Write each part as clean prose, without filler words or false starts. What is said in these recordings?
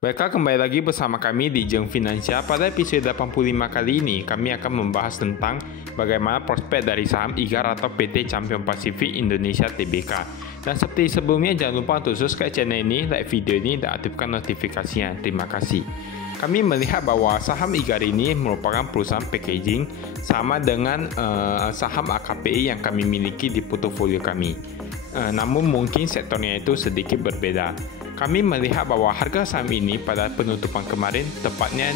Baiklah, kembali lagi bersama kami di Jeng Finansial. Pada episode 85 kali ini, kami akan membahas tentang bagaimana prospek dari saham IGAR atau PT Champion Pacific Indonesia Tbk. Dan seperti sebelumnya, jangan lupa untuk subscribe channel ini, like video ini, dan aktifkan notifikasinya. Terima kasih. Kami melihat bahwa saham IGAR ini merupakan perusahaan packaging sama dengan saham AKPI yang kami miliki di portofolio kami. Namun mungkin sektornya itu sedikit berbeda. Kami melihat bahwa harga saham ini pada penutupan kemarin, tepatnya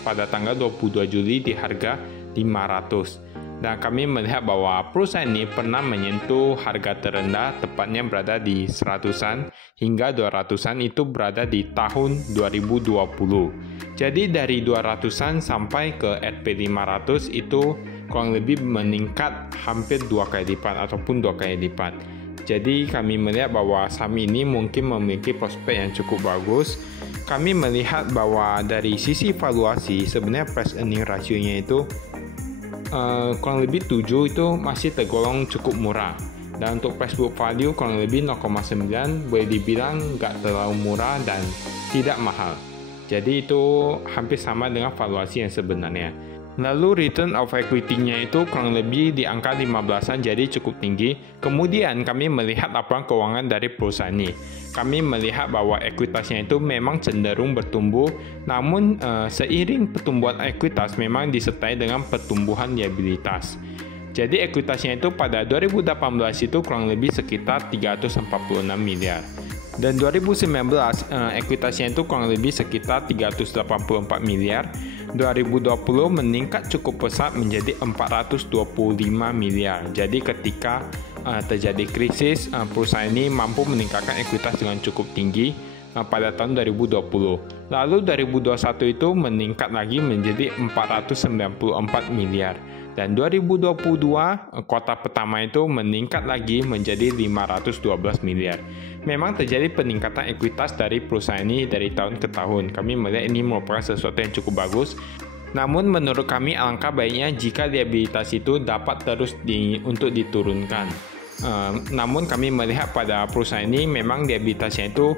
pada tanggal 22 Juli di harga 500. Dan kami melihat bahwa perusahaan ini pernah menyentuh harga terendah, tepatnya berada di 100-an hingga 200-an, itu berada di tahun 2020. Jadi dari 200-an sampai ke RP 500 itu kurang lebih meningkat hampir 2 kali lipat ataupun 2 kali lipat. Jadi kami melihat bahwa saham ini mungkin memiliki prospek yang cukup bagus. Kami melihat bahwa dari sisi valuasi sebenarnya price earning ratio-nya itu kurang lebih 7 itu masih tergolong cukup murah. Dan untuk price book value kurang lebih 0,9 boleh dibilang nggak terlalu murah dan tidak mahal. Jadi itu hampir sama dengan valuasi yang sebenarnya. Lalu return of equity-nya itu kurang lebih di angka 15-an, jadi cukup tinggi. Kemudian kami melihat laporan keuangan dari perusahaan ini. Kami melihat bahwa ekuitasnya itu memang cenderung bertumbuh, namun seiring pertumbuhan ekuitas memang disertai dengan pertumbuhan liabilitas. Jadi ekuitasnya itu pada 2018 itu kurang lebih sekitar 346 miliar. Dan 2019 ekuitasnya itu kurang lebih sekitar 384 miliar. 2020 meningkat cukup pesat menjadi 425 miliar. Jadi ketika terjadi krisis, perusahaan ini mampu meningkatkan ekuitas dengan cukup tinggi pada tahun 2020. Lalu 2021 itu meningkat lagi menjadi 494 miliar. Dan 2022 kuartal pertama itu meningkat lagi menjadi 512 miliar. Memang terjadi peningkatan ekuitas dari perusahaan ini dari tahun ke tahun. Kami melihat ini merupakan sesuatu yang cukup bagus. Namun menurut kami alangkah baiknya jika liabilitas itu dapat terus untuk diturunkan. Namun kami melihat pada perusahaan ini memang liabilitasnya itu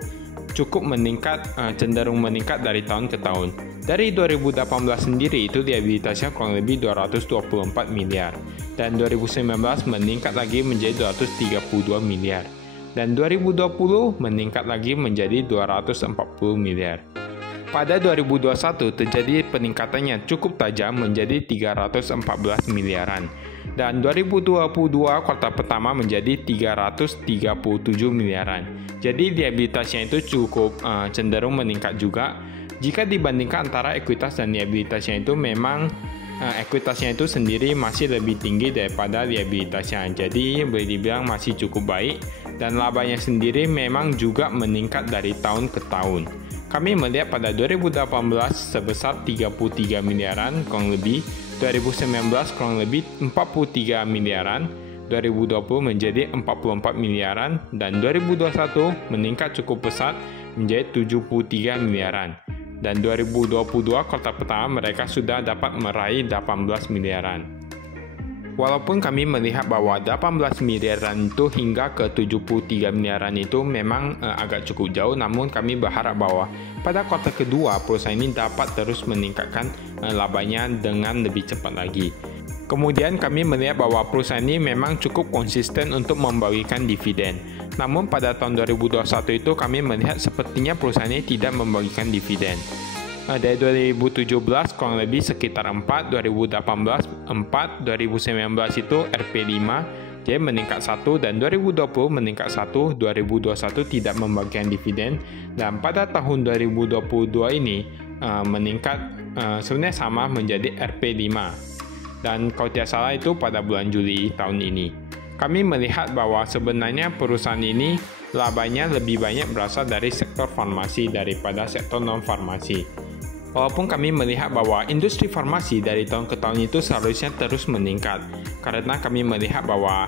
cukup meningkat, cenderung meningkat dari tahun ke tahun. Dari 2018 sendiri itu liabilitasnya kurang lebih 224 miliar. Dan 2019 meningkat lagi menjadi 232 miliar. Dan 2020 meningkat lagi menjadi 240 miliar. Pada 2021 terjadi peningkatan yang cukup tajam menjadi 314 miliaran. Dan 2022 kuartal pertama menjadi 337 miliaran. Jadi liabilitasnya itu cukup cenderung meningkat juga. Jika dibandingkan antara ekuitas dan liabilitasnya itu memang ekuitasnya itu sendiri masih lebih tinggi daripada liabilitasnya. Jadi boleh dibilang masih cukup baik. Dan labanya sendiri memang juga meningkat dari tahun ke tahun. Kami melihat pada 2018 sebesar 33 miliaran kurang lebih, 2019 kurang lebih 43 miliaran, 2020 menjadi 44 miliaran, dan 2021 meningkat cukup pesat menjadi 73 miliaran. Dan 2022 kuartal pertama mereka sudah dapat meraih 18 miliaran. Walaupun kami melihat bahwa 18 miliaran itu hingga ke 73 miliaran itu memang agak cukup jauh, namun kami berharap bahwa pada kuartal kedua perusahaan ini dapat terus meningkatkan labanya dengan lebih cepat lagi. Kemudian kami melihat bahwa perusahaan ini memang cukup konsisten untuk membagikan dividen. Namun pada tahun 2021 itu kami melihat sepertinya perusahaan ini tidak membagikan dividen. Dari 2017 kurang lebih sekitar 4, 2018 4, 2019 itu RP5, jadi meningkat 1, dan 2020 meningkat 1, 2021 tidak membagikan dividen, dan pada tahun 2022 ini meningkat sebenarnya sama menjadi RP5, dan kalau tidak salah itu pada bulan Juli tahun ini. Kami melihat bahwa sebenarnya perusahaan ini labanya lebih banyak berasal dari sektor farmasi daripada sektor non-farmasi. Walaupun kami melihat bahwa industri farmasi dari tahun ke tahun itu seharusnya terus meningkat, karena kami melihat bahwa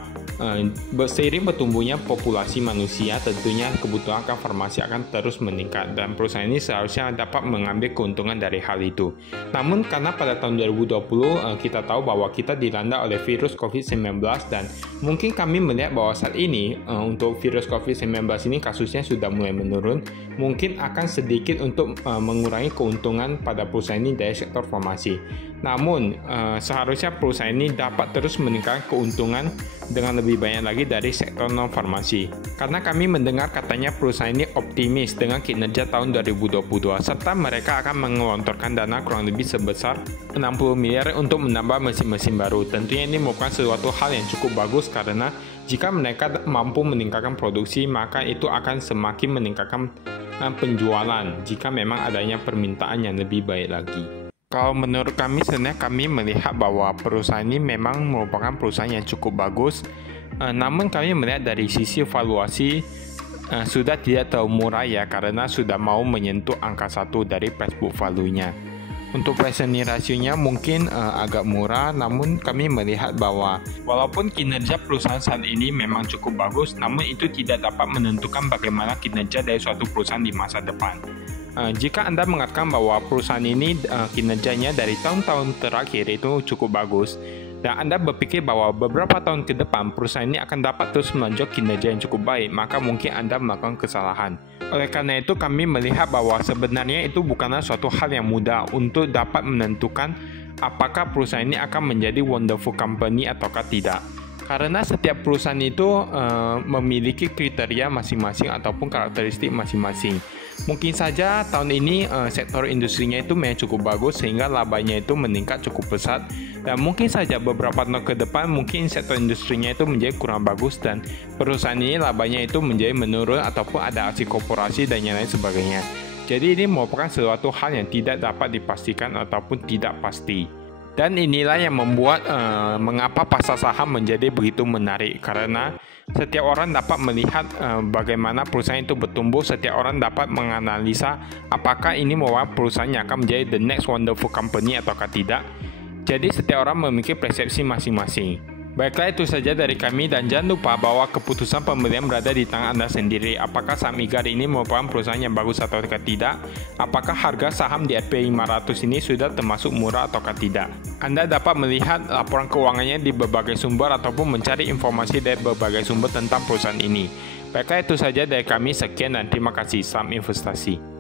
Seiring bertumbuhnya populasi manusia, tentunya kebutuhan akan farmasi akan terus meningkat dan perusahaan ini seharusnya dapat mengambil keuntungan dari hal itu. Namun karena pada tahun 2020 kita tahu bahwa kita dilanda oleh virus COVID-19 dan mungkin kami melihat bahwa saat ini untuk virus COVID-19 ini kasusnya sudah mulai menurun, mungkin akan sedikit untuk mengurangi keuntungan pada perusahaan ini dari sektor farmasi. Namun seharusnya perusahaan ini dapat terus meningkatkan keuntungan dengan lebih banyak lagi dari sektor non-farmasi. Karena kami mendengar katanya perusahaan ini optimis dengan kinerja tahun 2022 serta mereka akan mengelontorkan dana kurang lebih sebesar 60 miliar untuk menambah mesin-mesin baru. Tentunya ini merupakan suatu hal yang cukup bagus karena jika mereka mampu meningkatkan produksi maka itu akan semakin meningkatkan penjualan jika memang adanya permintaan yang lebih baik lagi. Kalau menurut kami sebenarnya kami melihat bahwa perusahaan ini memang merupakan perusahaan yang cukup bagus. Namun kami melihat dari sisi valuasi sudah tidak terlalu murah ya karena sudah mau menyentuh angka 1 dari price book value-nya. Untuk P/E rasionya mungkin agak murah, namun kami melihat bahwa walaupun kinerja perusahaan saat ini memang cukup bagus, namun itu tidak dapat menentukan bagaimana kinerja dari suatu perusahaan di masa depan. Jika Anda mengatakan bahwa perusahaan ini kinerjanya dari tahun-tahun terakhir itu cukup bagus, dan Anda berpikir bahwa beberapa tahun ke depan perusahaan ini akan dapat terus melonjak kinerja yang cukup baik, maka mungkin Anda melakukan kesalahan. Oleh karena itu kami melihat bahwa sebenarnya itu bukanlah suatu hal yang mudah untuk dapat menentukan apakah perusahaan ini akan menjadi wonderful company ataukah tidak. Karena setiap perusahaan itu memiliki kriteria masing-masing ataupun karakteristik masing-masing. Mungkin saja tahun ini sektor industrinya itu memang cukup bagus sehingga labanya itu meningkat cukup pesat. Dan mungkin saja beberapa tahun ke depan mungkin sektor industrinya itu menjadi kurang bagus dan perusahaan ini labanya itu menjadi menurun ataupun ada aksi korporasi dan yang lain sebagainya. Jadi ini merupakan suatu hal yang tidak dapat dipastikan ataupun tidak pasti. Dan inilah yang membuat mengapa pasar saham menjadi begitu menarik karena setiap orang dapat melihat bagaimana perusahaan itu bertumbuh, setiap orang dapat menganalisa apakah ini merupakan perusahaan yang akan menjadi the next wonderful company ataukah tidak. Jadi setiap orang memiliki persepsi masing-masing. Baiklah, itu saja dari kami dan jangan lupa bahwa keputusan pembelian berada di tangan Anda sendiri. Apakah saham IGAR ini merupakan perusahaan yang bagus atau tidak? Apakah harga saham di SP 500 ini sudah termasuk murah ataukah tidak? Anda dapat melihat laporan keuangannya di berbagai sumber ataupun mencari informasi dari berbagai sumber tentang perusahaan ini. Baiklah, itu saja dari kami. Sekian dan terima kasih. Salam investasi.